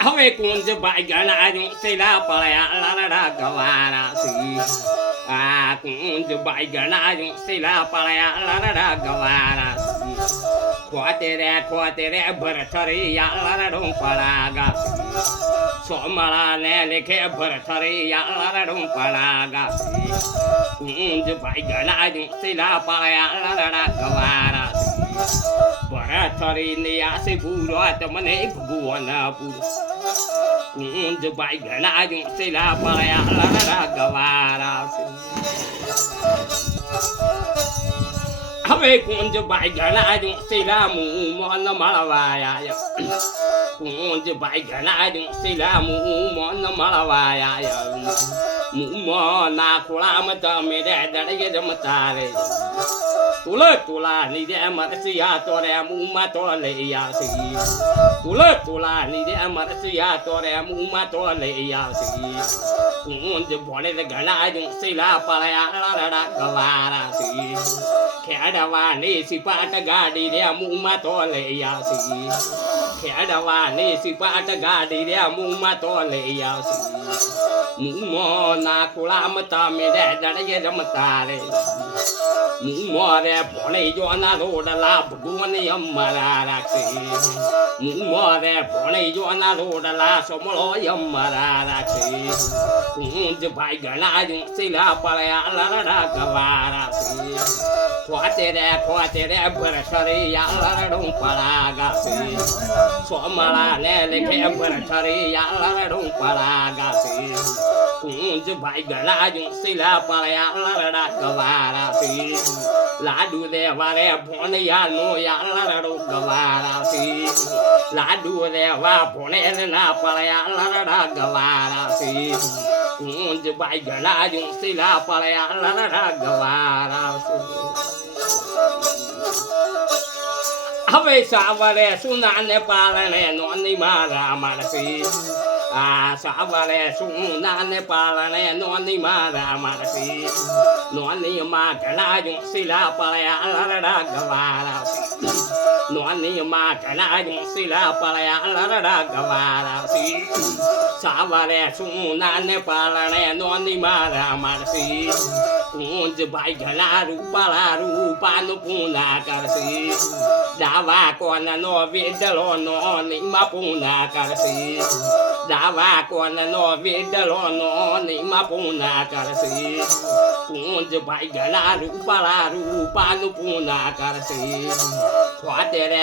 હવે કુંજ ભાઈ ગણાયું શીલા પડ્યા લરડા ગવારા સી આ કુંજ ભાઈ ગણાયું શીલા પડ્યા લરડા ગવારા સી ખોતે રે ભરથરિયા લરડું પડાગા સી સોમળા ને લેખે ભરથરિયા લરડું પડાગા સી કુંજ ભાઈ ગણાયું શીલા પડ્યા લરડા ગવારા સી ભરથરી ને આસે પૂરો તમને ભગવાન પૂરો કુંજ ભાઈ ગણાયું શીલા પડ્યા લરડા ગવારા હવે કુંજ ભાઈ ગણાયું શીલા મોન મળવાયા કુંજ ભાઈ ગણાયું શીલા મોન મળવાયા મોના ખોળામાં તમે રે દડગે રમતા રે તુલા ની રે મરસિયા તો રે મુમાં તો લઈ આવશી તુલા ની રે મરસિયા તો રે મુમાં તો લઈ આવશી કુંજ ભોળે ગણાયું શીલા પડ્યા લરડા ગવારા સી ખેડવાની સિપાટ ગાડી રે મુમાં તો લઈ આવશી ખેડવાની સિપાટ ગાડી રે મુમાં તો લઈ આવશી મુમો ના ખોળામાં તમે રે દડગે રમતા રે મુમો રે ભોળે જોના રોડલા ભગવાન અમારા રાખશે મુમો રે ભોળે જોના રોડલા સમળો અમારા રાખશે કુંજ ભાઈ ગણાયું શીલા પડ્યા લરડા ગવારા છે ખોતે રે ભરથરિયા લરડું પડાગા છે સોમળા ને લેખે ભરથરિયા લરડું પડાગા છે કુંજ ભાઈ ગણાયું શીલા પડ્યા લરડા ગવારા છે લાડુ દેવા રે ભોણિયા નો યા લરડું ગવારા છે લાડુ દેવા ભોણેર ના પડ્યા લરડા ગવારા છે કુંજ ભાઈ ગણાયું શીલા પડ્યા લરડા ગવારા છે હવે સાવરે સુનાને પાલણે નોની મારા મારસી આ સાવરે સુનાને પાલણે નોની મારા મારસી નોની માં ગણાયું શીલા પડ્યા લરડા ગવારા નોની માં ગણાયું શીલા પડ્યા લરડા ગવારા સાવરે સુનાને પાલણે નોની મારા મારસી કુંજ ભાઈ ઘણા રૂપાનું પૂના કરશી દાવા કોનનો વેદલો નો નીમા પૂના કરશી દાવા કોનનો વેદલો નો નીમા પૂના કરશી કુંજ ભાઈ ઘણા રૂપાનું પૂના કરશી ખોતે રે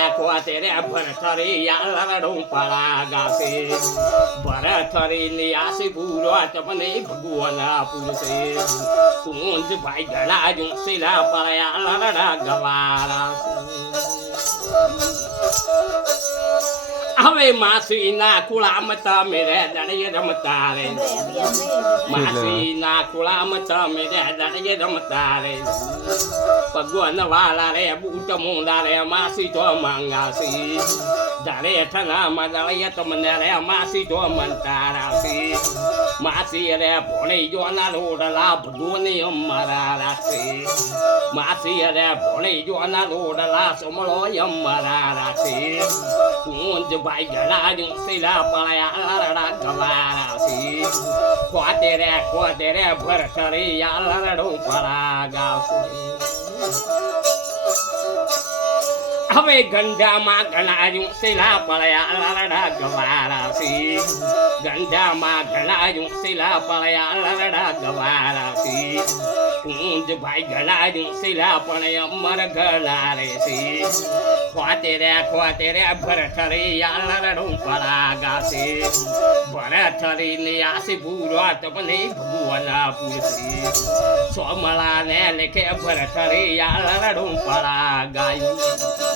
ભરથરિયા લરડું પડાગા છે ભરથરી ની આસી પૂરો તમને ભગવાન પૂરશે કુંજ ભાઈ ગણાયું શીલા પડ્યા લરડા ગવારા હવે માસી ના ખુલામાં તમે રે દડગે રમતા રે માસી ના ખુલામાં તમે રે દડગે રમતા રે ભગવાન વાલા રે બૂટ મુંડા રે માસી તો મંગાસી ધરે ઠનામાં દળીએ તમને રે માસી તો મનતા રાશી માસી રે ભોળી જોના રોડલા ભગવાની અમારા રાખશે માસી રે ભોળી જોના રોડલા સમળો અમારા રાખશે કુંજ ભાઈ ગણાયું શીલા પડ્યા લરડા ગવારા છે ખોતે રે ભરથરિયા લરડું પડાગા હવે ગંજામાં ગણાયું શીલા પડ્યા લરડા ગવારા છે ગંજામાં ગણાયું શીલા પડ્યા લરડા ગવારા છે કુંજ ભાઈ ગણાયું શીલા પડ્યા અમર ગળારે છે ખોતે રે ભરથરિયા લરડું પડાગા છે ભરથરી ને આસી પૂરો તમને ભગવાન પૂરશે સોમળા ને લેખે ભરથરિયા લરડું પડાગાયું